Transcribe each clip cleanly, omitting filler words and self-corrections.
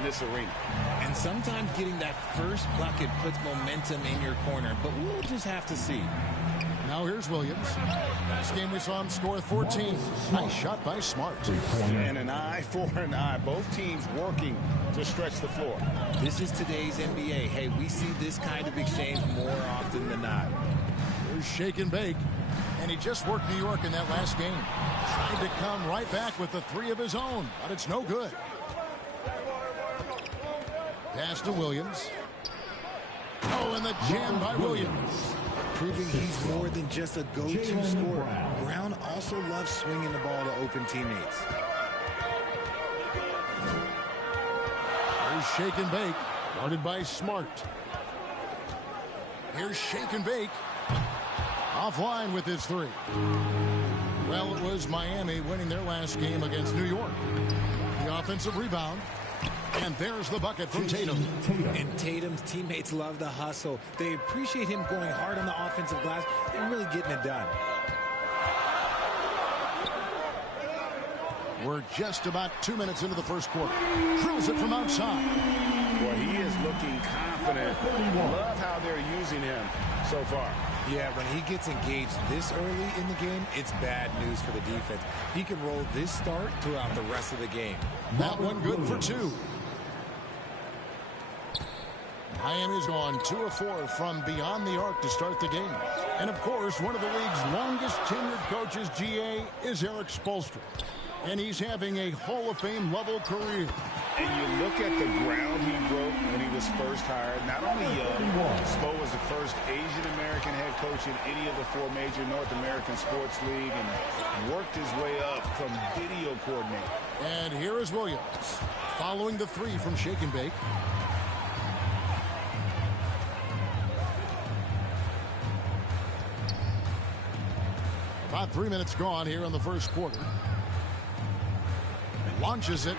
in this arena. And sometimes getting that first bucket puts momentum in your corner, but we'll just have to see. Now here's Williams. Last game we saw him score 14. Nice shot by Smart. And an eye for an eye. Both teams working to stretch the floor. This is today's NBA. Hey, we see this kind of exchange more often than not. Here's Shake and Bake. And he just worked New York in that last game. Tried to come right back with the three of his own, but it's no good. Pass to Williams. Oh, and the jam by Williams. Proving he's more than just a go-to scorer. Brown also loves swinging the ball to open teammates. Here's Shake and Bake, guarded by Smart. Here's Shake and Bake. Offline with his three. Well, it was Miami winning their last game against New York. The offensive rebound. And there's the bucket from Tatum. And Tatum's teammates love the hustle. They appreciate him going hard on the offensive glass and really getting it done. We're just about 2 minutes into the first quarter. Drills it from outside. Well, he is looking confident. Love how they're using him so far. Yeah, when he gets engaged this early in the game, it's bad news for the defense. He can roll this start throughout the rest of the game. That one good for two. Miami's gone 2 of 4 from beyond the arc to start the game. And, of course, one of the league's longest tenured coaches, GA, is Eric Spoelstra. And he's having a Hall of Fame level career. And you look at the ground he broke when he was first hired. Not only Spo was the first Asian-American head coach in any of the 4 major North American sports league and worked his way up from video coordinator. And here is Williams following the three from Shake and Bake. About 3 minutes gone here in the first quarter. Launches it.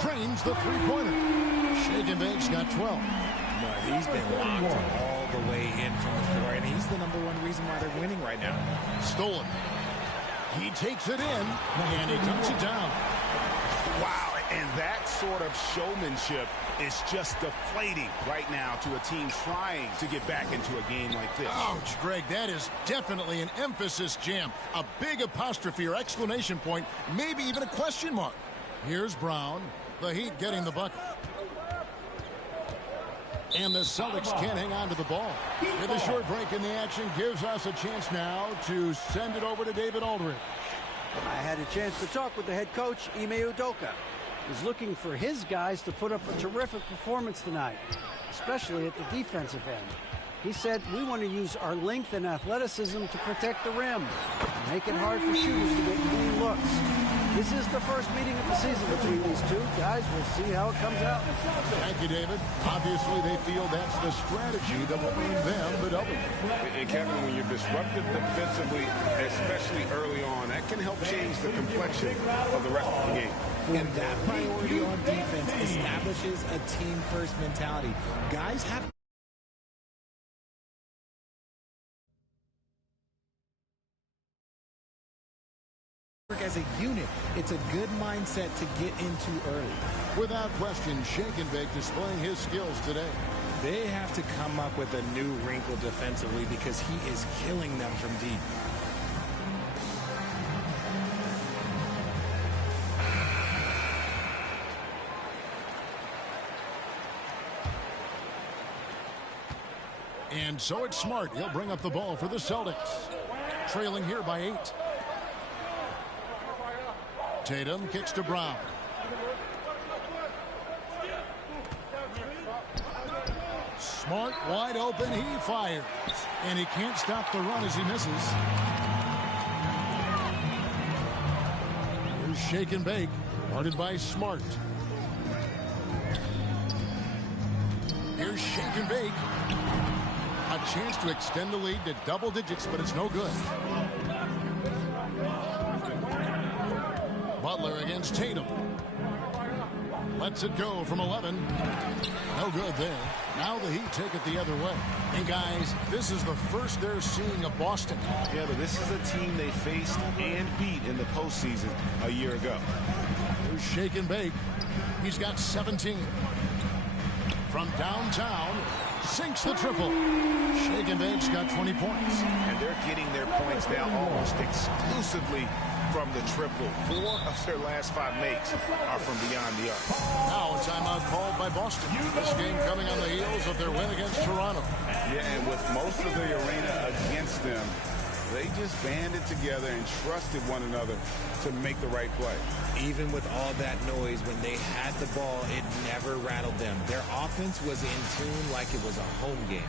Trains the three-pointer. Shake and Bake's got 12. No, he's been locked all the way in from the floor, and he's the #1 reason why they're winning right now. Stolen. He takes it in, and he dumps it down. Wow, and that sort of showmanship is just deflating right now to a team trying to get back into a game like this. Ouch, Greg, that is definitely an emphasis jam. A big apostrophe or exclamation point, maybe even a question mark. Here's Brown. The Heat getting the bucket. And the Celtics can't hang on to the ball. With a short break in the action gives us a chance now to send it over to David Aldridge. I had a chance to talk with the head coach, Ime Udoka. He's looking for his guys to put up a terrific performance tonight, especially at the defensive end. He said, we want to use our length and athleticism to protect the rim and make it hard for shooters to get clean looks. This is the first meeting of the season between these two guys. We'll see how it comes out. Thank you, David. Obviously, they feel that's the strategy that will earn them the W. And Kevin, when you're disruptive defensively, especially early on, that can help change the complexion of the rest of the game. And that priority on defense establishes a team-first mentality. Guys have as a unit. It's a good mindset to get into early. Without question, Shake and Bake displaying his skills today. They have to come up with a new wrinkle defensively because he is killing them from deep. And so it's Smart. He'll bring up the ball for the Celtics. Trailing here by 8. Tatum kicks to Brown. Smart wide open. He fires. And he can't stop the run as he misses. Here's Shake and Bake. Guarded by Smart. Here's Shake and Bake. A chance to extend the lead to double digits, but it's no good. Butler against Tatum. Lets it go from 11. No good there. Now the Heat take it the other way. And guys, this is the first they're seeing of Boston. Yeah, but this is a team they faced and beat in the postseason a year ago. Here's Shake and Bake. He's got 17. From downtown, sinks the triple. Shake and Bake's got 20 points. And they're getting their points now almost exclusively from the triple. 4 of their last 5 makes are from beyond the arc. Now a timeout called by Boston. This game coming on the heels of their win against Toronto. Yeah, and with most of the arena against them, they just banded together and trusted one another to make the right play. Even with all that noise, when they had the ball, it never rattled them. Their offense was in tune like it was a home game.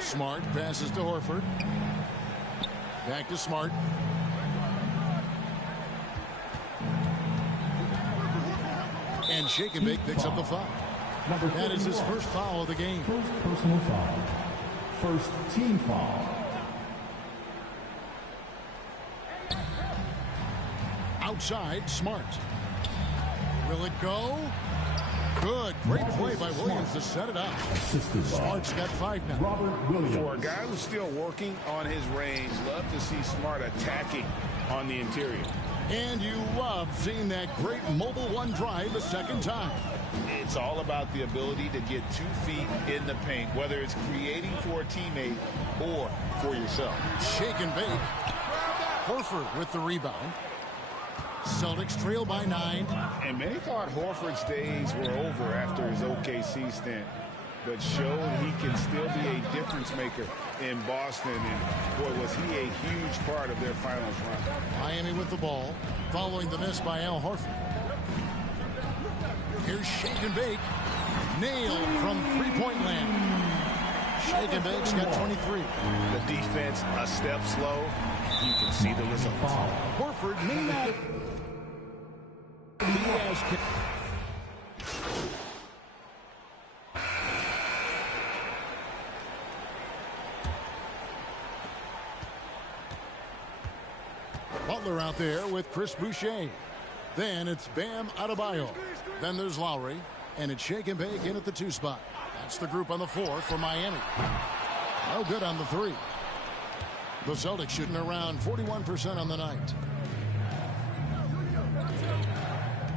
Smart passes to Horford. Back to Smart. And Shake and Bake picks up the foul. That is his first foul of the game. First personal foul. First team foul. Outside, Smart. Will it go? Good. Great play by Williams to set it up. Smart's got 5 now. Robert Williams. For a guy who's still working on his range, love to see Smart attacking on the interior. And you love seeing that great mobile one drive a second time. It's all about the ability to get 2 feet in the paint, whether it's creating for a teammate or for yourself. Shake and bake. Horford with the rebound. Celtics trail by 9. And many thought Horford's days were over after his OKC stint, but showed he can still be a difference maker in Boston. And boy, was he a huge part of their finals run. Miami with the ball, following the miss by Al Horford. Here's Shake and Bake. Nailed from three-point land. Shake and Bake's got 23. The defense a step slow. You can see the results. Horford may not. Diaz. Butler out there with Chris Boucher. Then it's Bam Adebayo. Then there's Lowry. And it's Shake and Bake in at the 2 spot. That's the group on the 4 for Miami. No good on the 3. The Celtics shooting around 41% on the night.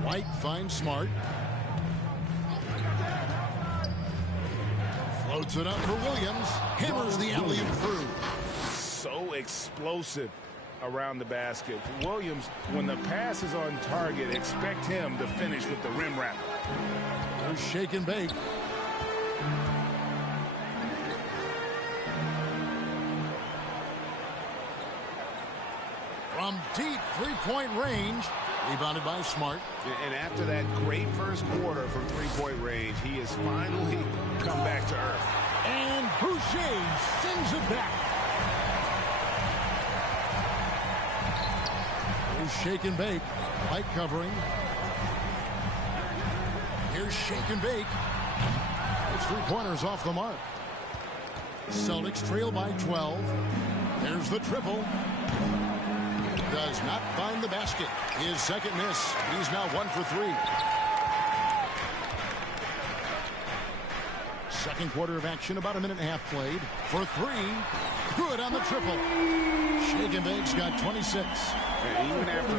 White finds Smart. Floats it up for Williams. Hammers the alley-oop through. So explosive around the basket. Williams, when the pass is on target, expect him to finish with the rim wrap. There's Shake and Bake. From deep three-point range. Rebounded by Smart. And after that great first quarter from three-point range, he has finally come back to earth. And Boucher sends it back. Here's Shake and Bake. Light covering. Here's Shake and Bake. It's 3-pointers off the mark. Celtics trail by 12. There's the triple. Does not find the basket. His second miss. He's now 1 for 3. Second quarter of action, about a minute and a half played. For 3. Good on the triple. Shake and Bake's got 26. And even after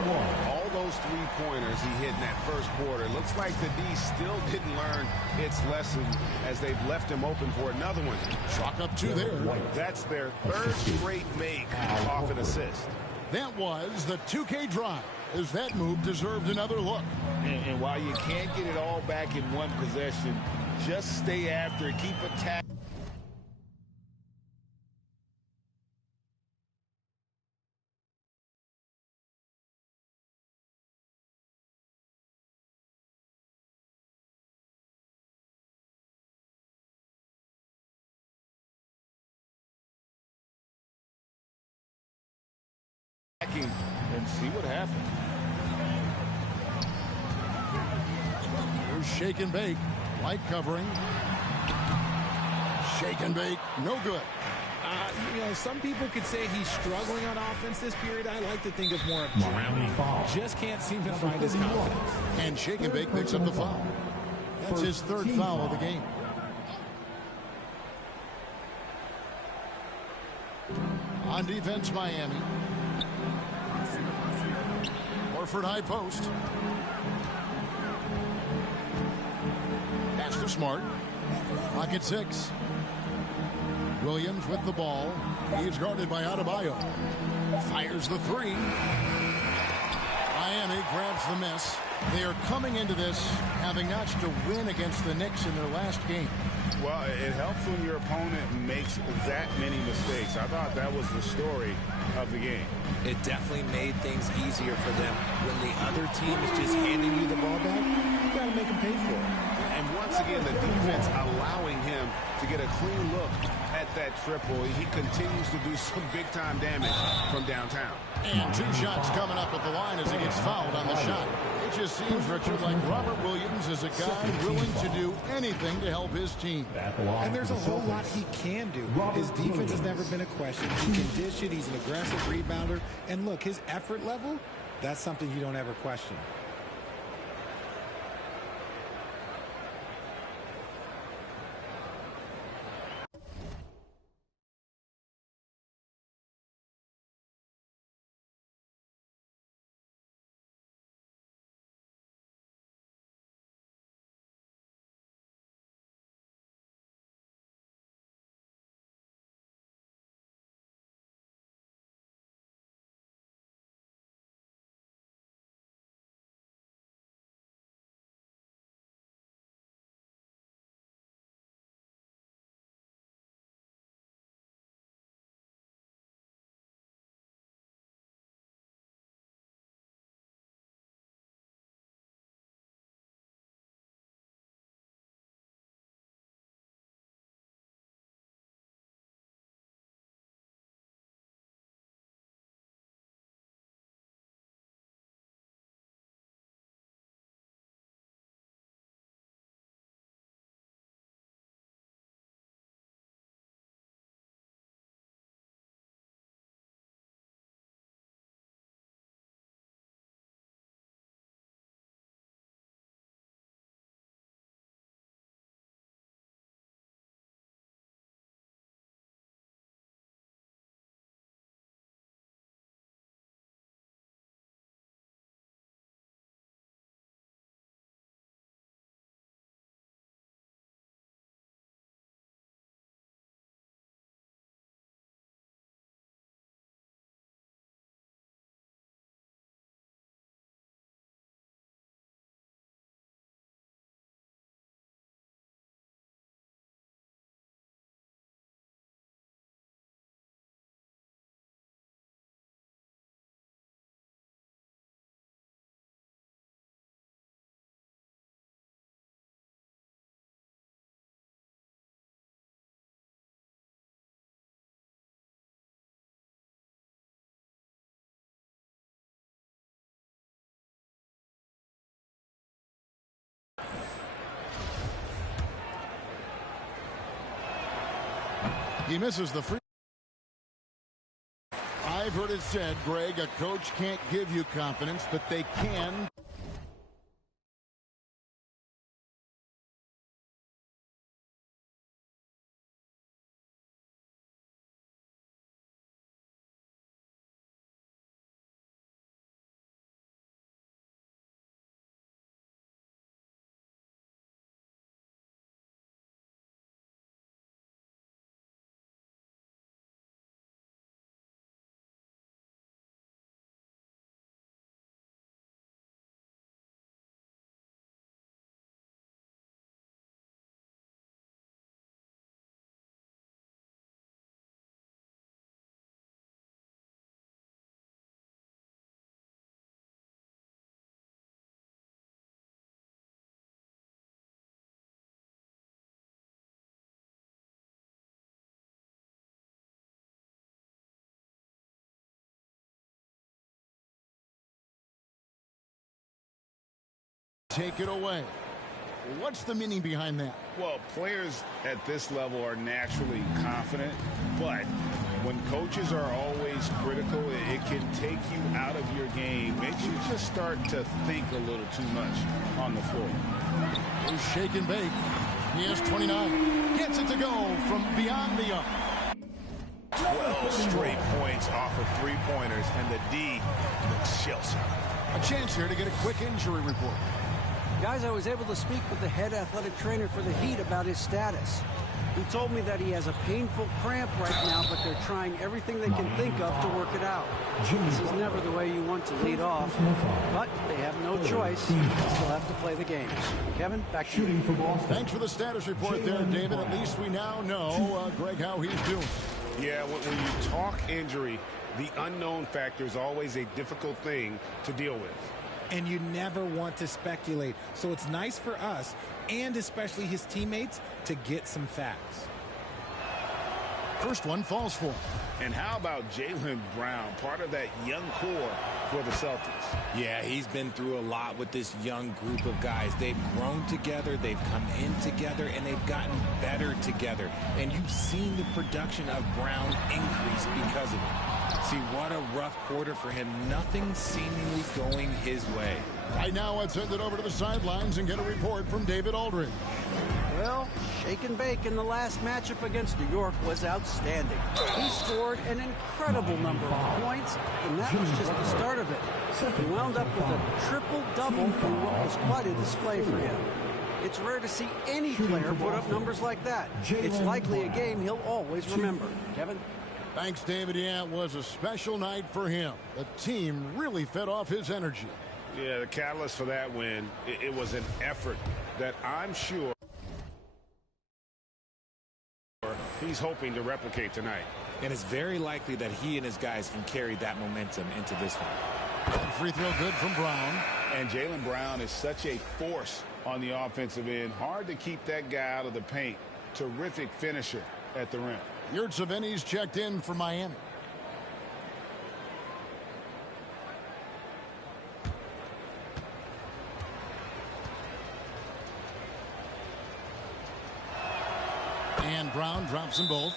all those 3-pointers he hit in that first quarter, looks like the D still didn't learn its lesson as they've left him open for another one. Chalk up 2 there. That's their 3rd straight make off an assist. That was the 2K drive, as that move deserved another look. And while you can't get it all back in one possession, just stay after it. Keep attacking. And see what happens. Here's Shake and Bake. Light covering. Shake and Bake. No good. You know, some people could say he's struggling on offense this period. I like to think of more of just can't seem to find his confidence. And Shake and Bake picks up the foul. That's his 3rd foul of the game. On defense, Miami. Horford high post. Pass to Smart. Clock at 6. Williams with the ball. He's guarded by Adebayo. Fires the 3. Miami grabs the miss. They are coming into this having notched a win against the Knicks in their last game. Well, it helps when your opponent makes that many mistakes. I thought that was the story of the game. It definitely made things easier for them. When the other team is just handing you the ball back, you got to make them pay for it. And once again, the defense allowing him to get a clean look at that triple. He continues to do some big-time damage from downtown. And 2 shots coming up at the line as he gets fouled on the shot. It just seems, Richard, like Robert Williams is a guy willing to do anything to help his team. And there's a whole lot he can do. His defense has never been a question. He can dish it. He's an aggressive rebounder. And look, his effort level, that's something you don't ever question. He misses the free. I've heard it said, Greg, a coach can't give you confidence, but they can. Take it away. What's the meaning behind that? Well, players at this level are naturally confident, but when coaches are always critical, it can take you out of your game. Makes you just start to think a little too much on the floor. He's shake and bake. He has 29. Gets it to go from beyond the arc. 12 straight points off of three-pointers, and the D looks shell-shocked. A chance here to get a quick injury report. Guys, I was able to speak with the head athletic trainer for the Heat about his status. He told me that he has a painful cramp right now, but they're trying everything they can think of to work it out. This is never the way you want to lead off, but they have no choice. They still have to play the games. Kevin, back to you. Thanks for the status report there, David. At least we now know, Greg, how he's doing. Yeah, when you talk injury, the unknown factor is always a difficult thing to deal with. And you never want to speculate. So it's nice for us, and especially his teammates, to get some facts. First one falls for him. And how about Jaylen Brown, part of that young core for the Celtics? Yeah, he's been through a lot with this young group of guys. They've grown together, they've come in together, and they've gotten better together. And you've seen the production of Brown increase because of it. See, what a rough quarter for him. Nothing seemingly going his way. Right now, let's send it over to the sidelines and get a report from David Aldridge. Well, shake and bake in the last matchup against New York was outstanding. He scored an incredible number of points, and that was just the start of it. He wound up with a triple-double in what was quite a display for him. It's rare to see any player put up numbers like that. It's likely a game he'll always remember. Kevin? Thanks, David. Yeah, it was a special night for him. The team really fed off his energy. Yeah, the catalyst for that win, it was an effort that I'm sure he's hoping to replicate tonight. And it's very likely that he and his guys can carry that momentum into this one. Free throw good from Brown. And Jaylen Brown is such a force on the offensive end. Hard to keep that guy out of the paint. Terrific finisher at the rim. Yurtseven's checked in for Miami. And Brown drops them both.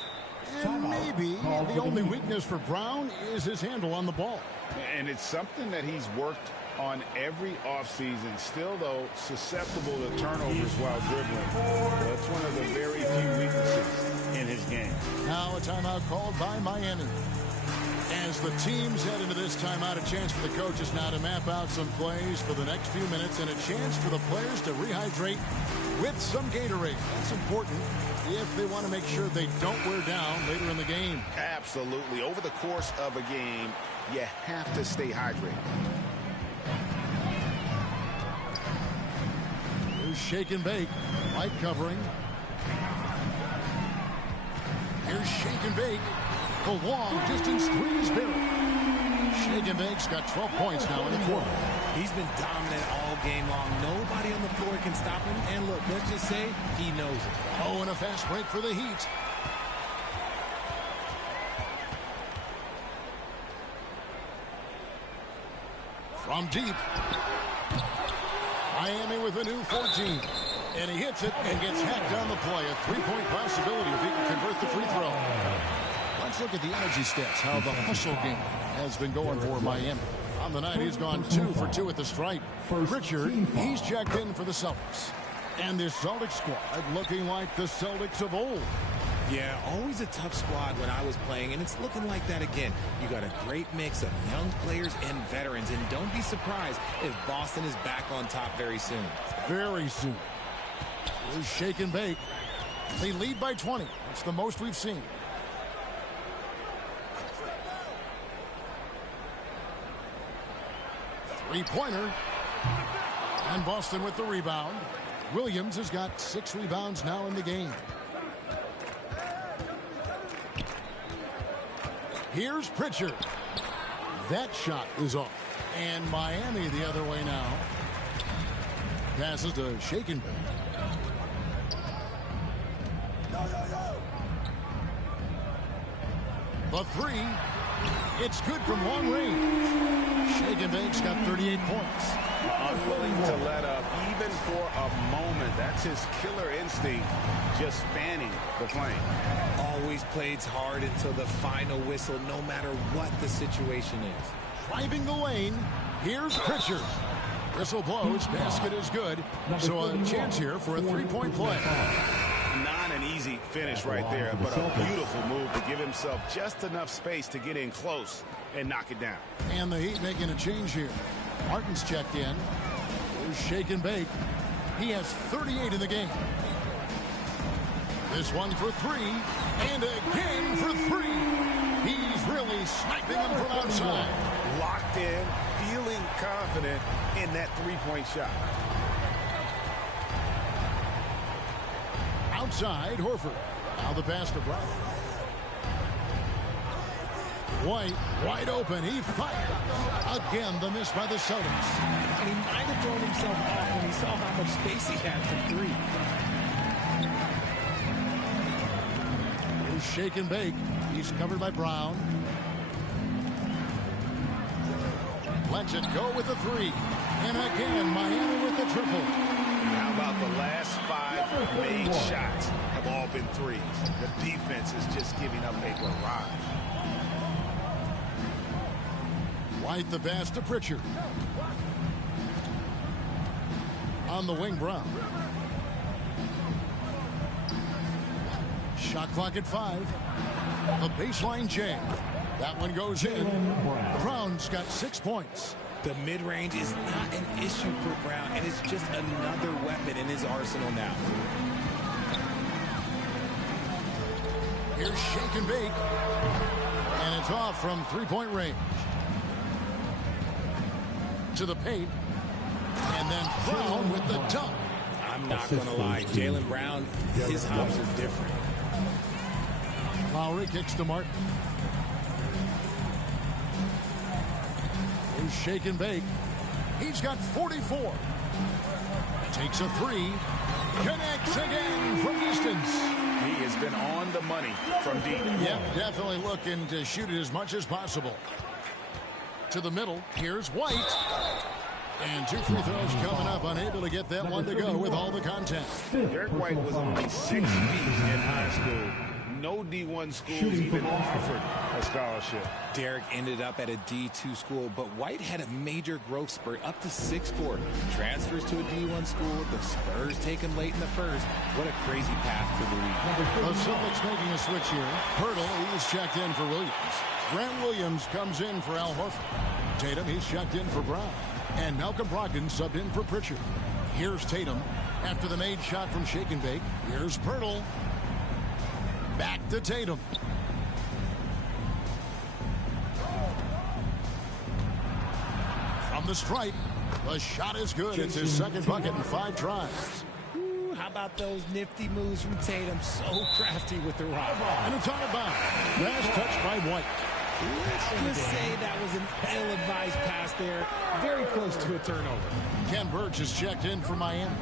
And maybe the only weakness for Brown is his handle on the ball. And it's something that he's worked on every offseason. Still, though, susceptible to turnovers while dribbling. That's one of the very few weaknesses in his game. Now a timeout called by Miami. As the teams head into this timeout, a chance for the coaches now to map out some plays for the next few minutes and a chance for the players to rehydrate with some Gatorade. That's important if they want to make sure they don't wear down later in the game. Absolutely. Over the course of a game, you have to stay hydrated. Here's shake and bake. Light covering. Here's shake and bake. The long distance squeeze barrel. Shake and bake's got 12 points now in the quarter. He's been dominant all game long. Nobody on the floor can stop him. And look, let's just say he knows it. Oh, and a fast break for the Heat. From deep. Miami with a new 14. And he hits it and gets hacked on the play. A three-point possibility if he can convert the free throw. Let's look at the energy stats, how the hustle game has been going for Miami. On the night, he's gone 2 for 2 at the stripe. Pritchard, he's checked in for the Celtics. And this Celtics squad looking like the Celtics of old. Yeah, always a tough squad when I was playing, and it's looking like that again. You got a great mix of young players and veterans, and don't be surprised if Boston is back on top very soon. Very soon. Here's shake and bake. They lead by 20. That's the most we've seen. Three-pointer. And Boston with the rebound. Williams has got 6 rebounds now in the game. Here's Pritchard. That shot is off. And Miami the other way now. Passes to shake and bake. The three. It's good from long range. Shake and bake's got 38 points. Unwilling to let up even for a moment. That's his killer instinct, just fanning the flame. Always plays hard until the final whistle, no matter what the situation is. Driving the lane, here's Pritchard. Whistle blows, basket is good. So a chance here for a three-point play. Not an easy finish right there, but a beautiful move to give himself just enough space to get in close and knock it down. And the Heat making a change here. Martin's checked in. Here's shake and bake. He has 38 in the game. This one for 3, and again for 3. He's really sniping them from outside. Locked in, feeling confident in that three-point shot. Outside, Horford. Now the pass to Brown. White, wide open. He fired. Again, the miss by the Celtics. And he might have thrown himself off when he saw how much space he had for 3. Here's shake and bake. He's covered by Brown. Lets it go with the 3. And again, Miami with the triple. How about the last 5 made shots have all been threes? The defense is just giving up a barrage. White the pass to Pritchard. On the wing, Brown. Shot clock at 5. The baseline jam. That one goes in. Brown's got 6 points. The mid-range is not an issue for Brown, and it's just another weapon in his arsenal now. Here's shake and bake. And it's off from three-point range. To the paint. And then Brown with the dunk. I'm not going to lie. Jaylen Brown, his hops are different. Lowry kicks to Martin. Here's shake and bake. He's got 44. Takes a 3. Connects again from distance. He has been on the money from deep. Yep, definitely looking to shoot it as much as possible. To the middle. Here's White. And 2 free throws coming up. Unable to get that one to go with all the content. Derek White was only 6 feet in high school. No D1 schools even offered a scholarship. Derek ended up at a D2 school, but White had a major growth spurt up to 6'4". Transfers to a D1 school. The Spurs take him late in the first. What a crazy path for the league. The Celtics making a switch here. Hurdle, he's checked in for Williams. Grant Williams comes in for Al Horford. Tatum, he's checked in for Brown. And Malcolm Brogdon subbed in for Pritchard. Here's Tatum. After the made shot from shake and bake, here's Pirtle. Back to Tatum. From the stripe, the shot is good. It's his second bucket in 5 tries. Ooh, how about those nifty moves from Tatum? So crafty with the rock. And it's on a bounce. Last touch by White. Let's just say that was an ill-advised pass there. Very close to a turnover. Ken Burch is checked in for Miami.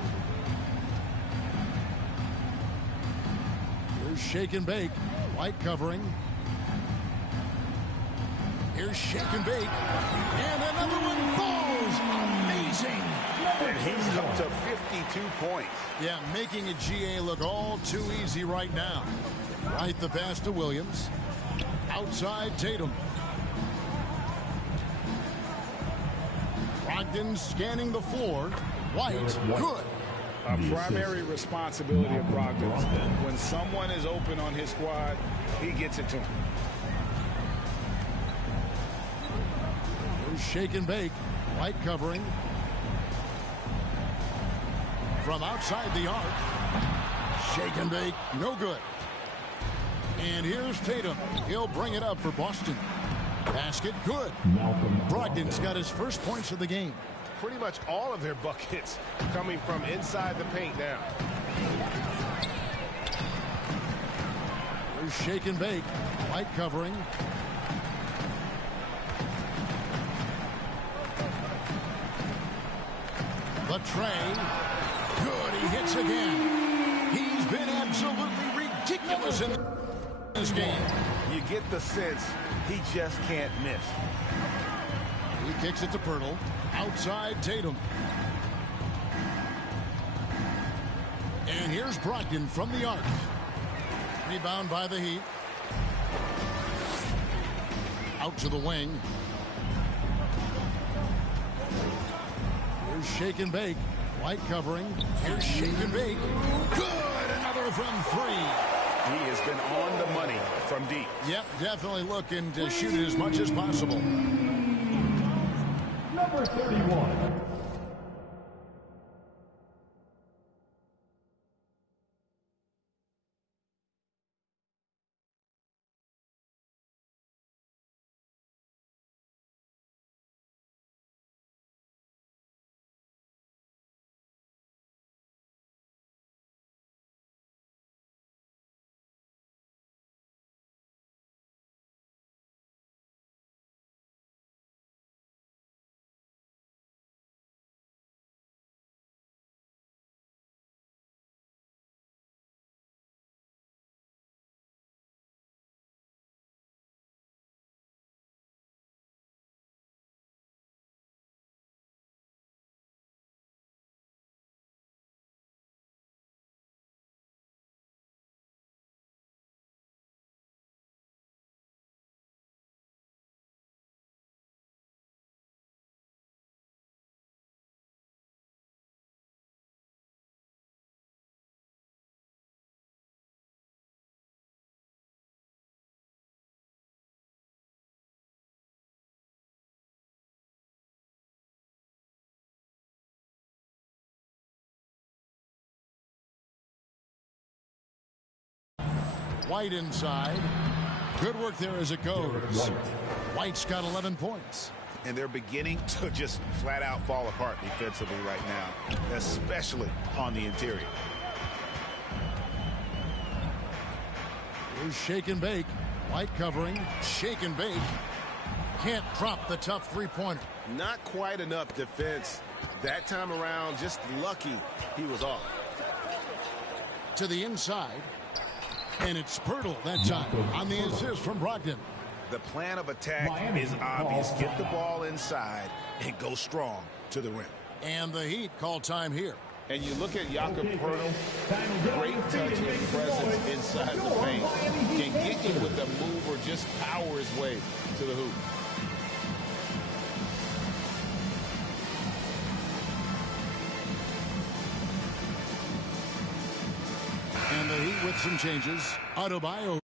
Here's shake and bake. White covering. Here's shake and bake. And another one falls. Amazing. And He's up to 52 points. Yeah, making a GA look all too easy right now. Right the pass to Williams. Outside Tatum. Brogdon scanning the floor. White, good. A primary responsibility of Brogdon. When someone is open on his squad, he gets it to him. Here's shake and bake. White covering. From outside the arc. Shake and bake, no good. And here's Tatum. He'll bring it up for Boston. Basket, good. Brogdon's got his first points of the game. Pretty much all of their buckets coming from inside the paint now. There's shake and bake. White covering. The tray. Good, he hits again. He's been absolutely ridiculous in this game. You get the sense he just can't miss. He kicks it to Pirtle. Outside Tatum. And here's Brogdon from the arc. Rebound by the Heat. Out to the wing. Here's shake and bake. White covering. Here's shake and bake. Good! Another from three. He has been on the money from deep. Yep, definitely looking to shoot it as much as possible. Number 31. White inside. Good work there as it goes. White's got 11 points. And they're beginning to just flat out fall apart defensively right now, especially on the interior. Here's shake and bake. White covering. Shake and bake. Can't drop the tough three-pointer. Not quite enough defense that time around. Just lucky he was off. To the inside. And it's Pirtle that time on the assist from Brogdon. The plan of attack is obvious. Get the ball inside and go strong to the rim. And the Heat call time here. And you look at Jakob Pirtle, great touch and presence inside the paint. Can get him with a move or just power his way to the hoop. And the Heat with some changes. Adebayo